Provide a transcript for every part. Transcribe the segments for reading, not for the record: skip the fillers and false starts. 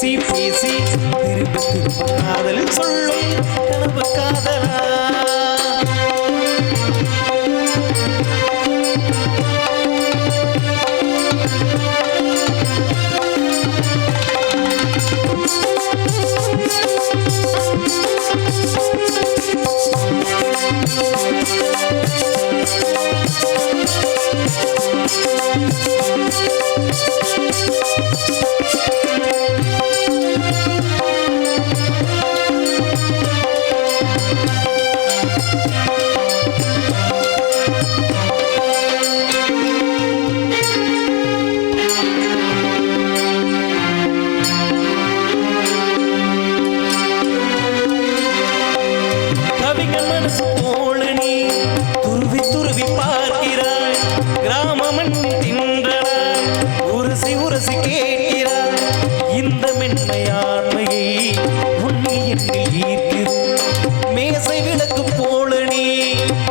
பேசி பேசி திரும்ப திரும்ப காதல் சொல்லும் கனவு காதலா. இந்த மென்மையாண்மையை உன்னில் என்னில் ஈர்க்குது. மேசை விளக்கு போல நீ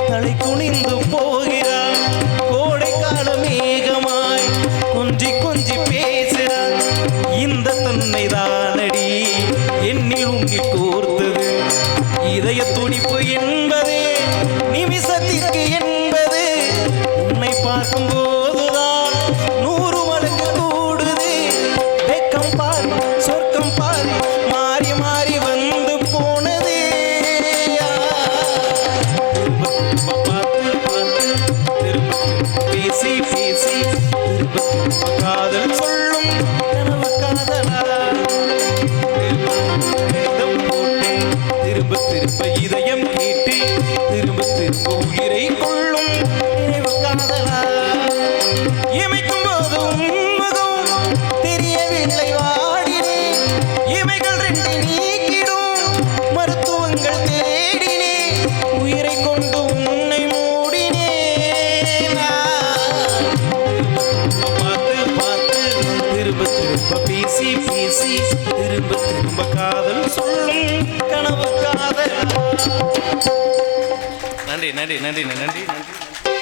தலை குனிந்து போகிறாய். கோடை கால மேகமாய் கொஞ்சி கொஞ்சி பேசுகிறாய். இந்த தன்னை தானடி என்னில் உன்னில் கோர்த்தது. இதய துடிப்பு என்பது நிமிஷத்திற்கு என்பது உன்னை பார்க்கும் போதுதான் 100 மடங்கு கூடுது. வெக்கம் பாரு சொர்க்கம் பாரு மாறி மாறி வந்து போனது. பார்த்து பார்த்து திரும்ப பேசி பேசி திரும்ப திரும்ப காதல் சொல்லும் கனவு காதலா. கடிதம் போட்டு திரும்ப திரும்ப இதயம் கேட்டு திரும்ப திரும்ப உயிரை கொள்ளும் நினைவு காதலா. இமைக்கும் போது உன்முகம் தெரியவில்லை வாடினேன். இமைகள் 2 நீக்கிடும் மருத்துவங்கள் தேடினேன். உயிரை கொண்டு உன்னை மூடினேன். பார்த்து பார்த்து திரும்ப திரும்ப பேசி பேசி திரும்ப திரும்ப காதல் சொல்லும் கனவு காதல். நன்றி நன்றி நன்றி நன்றி நன்றி.